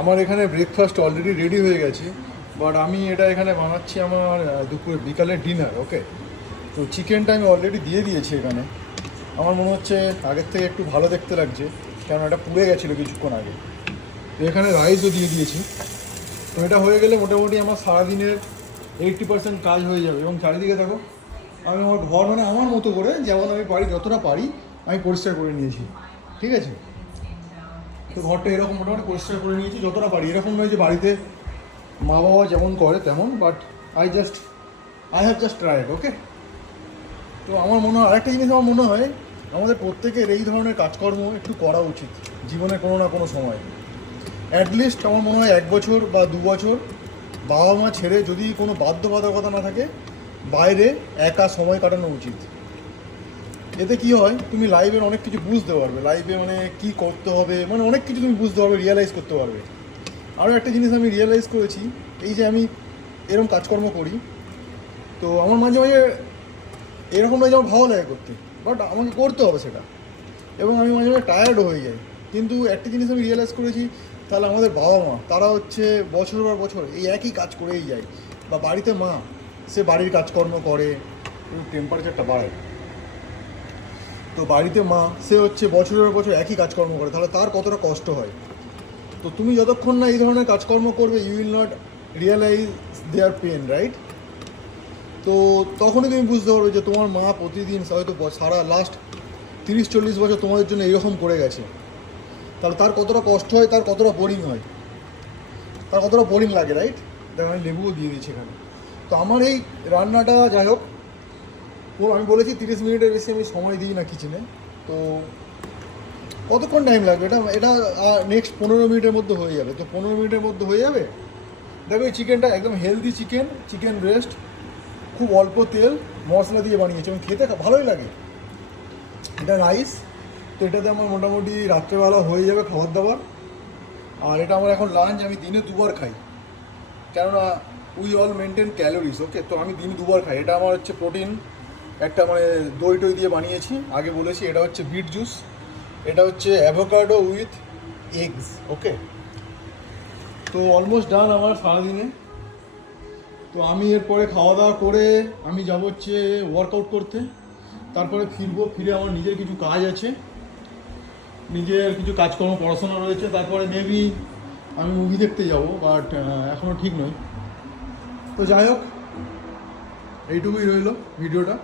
আমার এখানে breakfast already ready হয়ে গেছে, বাট আমি এটা এখানে বানাচ্ছি আমার দুপুরে বিকালের ডিনার। ওকে, তো চিকেনটা আমি অলরেডি দিয়ে দিয়েছি এখানে। আমার মনে হচ্ছে আগের থেকে একটু ভালো দেখতে লাগছে, কারণ এটা পুড়ে গেছিলো কিছুক্ষণ আগে। তো এখানে রাইসও দিয়ে দিয়েছি। তো এটা হয়ে গেলে মোটামুটি আমার সারাদিনের 80% কাজ হয়ে যাবে। এবং চারিদিকে দেখো, আমি আমার ঘর মানে আমার মতো করে যেমন আমি পারি, যতটা পারি আমি পরিষ্কার করে নিয়েছি। ঠিক আছে, তো ঘরটা এরকম মোটামুটি পরিষ্কার করে নিয়েছি যতটা পারি। এরকম নয় যে বাড়িতে মা বাবা যেমন করে তেমন, but I have just tried. Okay, তো আমার মনে হয় আরেকটা জিনিস, আমার মনে হয় আমাদের প্রত্যেকের এই ধরনের কাজকর্ম একটু করা উচিত জীবনে কোনো না কোনো সময়। অ্যাটলিস্ট আমার মনে হয় 1 বছর বা 2 বছর বাবা মা ছেড়ে, যদি কোনো বাধ্যবাধকতা না থাকে, বাইরে একা সময় কাটানো উচিত। এতে কি হয়, তুমি লাইফের অনেক কিছু বুঝতে পারবে, লাইফে মানে কী করতে হবে, মানে অনেক কিছু তুমি বুঝতে পারবে, রিয়েলাইজ করতে পারবে। আরও একটা জিনিস আমি রিয়েলাইজ করেছি, এই যে আমি এরকম কাজকর্ম করি, তো আমার মাঝে মাঝে এরকম নয় যে আমার ভালো লাগে করতে, বাট আমাকে করতে হবে সেটা, এবং আমি মাঝে মাঝে টায়ার্ডও হয়ে যাই। কিন্তু একটা জিনিস আমি রিয়েলাইজ করেছি, তাহলে আমাদের বাবা মা তারা হচ্ছে বছর পর বছর এই একই কাজ করেই যায়। বা বাড়িতে মা, সে বাড়ির কাজকর্ম করে, টেম্পারেচারটা বাড়ে, তো বাড়িতে মা সে হচ্ছে বছরের পর বছর একই কাজকর্ম করে, তাহলে তার কতটা কষ্ট হয়। তো তুমি যতক্ষণ না এই ধরনের কাজকর্ম করবে, you will not realise their pain, right? তো তখনই তুমি বুঝতে পারবে যে তোমার মা প্রতিদিন হয়তো সারা লাস্ট 30-40 বছর তোমাদের জন্য এরকম করে গেছে, তাহলে তার কতটা কষ্ট হয়, তার কতটা বোরিং হয়, তার কতটা বোরিং লাগে, রাইট? দেখো আমি লেবুও দিয়ে দিয়েছি এখানে। তো আমার এই রান্নাটা যাই হোক, আমি বলেছি 30 মিনিটের বেশি আমি সময় দিই না কিচেনে। তো কতক্ষণ টাইম লাগবে, এটা নেক্সট 15 মিনিটের মধ্যে হয়ে যাবে। তো 15 মিনিটের মধ্যে হয়ে যাবে। দেখো এই চিকেনটা একদম হেলদি চিকেন ব্রেস্ট, খুব অল্প তেল মশলা দিয়ে বানিয়েছি এবং খেতে ভালোই লাগে। এটা রাইস, তো এটাতে আমার মোটামুটি রাত্রেবেলা হয়ে যাবে খাবার দাবার। আর এটা আমার এখন লাঞ্চ, আমি দিনে 2বার খাই, কেননা উই অল মেনটেন ক্যালোরিজ। ওকে, তো আমি দিনে 2বার খাই। এটা আমার হচ্ছে প্রোটিন, একটা মানে দই টই দিয়ে বানিয়েছি, আগে বলেছি। এটা হচ্ছে বিট জুস, এটা হচ্ছে অ্যাভোকাডো উইথ এগস। ওকে, তো অলমোস্ট ডান আমার সারাদিনে। তো আমি এরপরে খাওয়া দাওয়া করে আমি যাবো হচ্ছে ওয়ার্কআউট করতে, তারপরে ফিরে আমার নিজের কিছু কাজ আছে, নিজের কিছু কাজকর্ম, পড়াশোনা রয়েছে। তারপরে মেবি আমি মুভি দেখতে যাব, বাট এখনও ঠিক নয়। তো যাই হোক, এইটুকুই রইলো ভিডিওটা।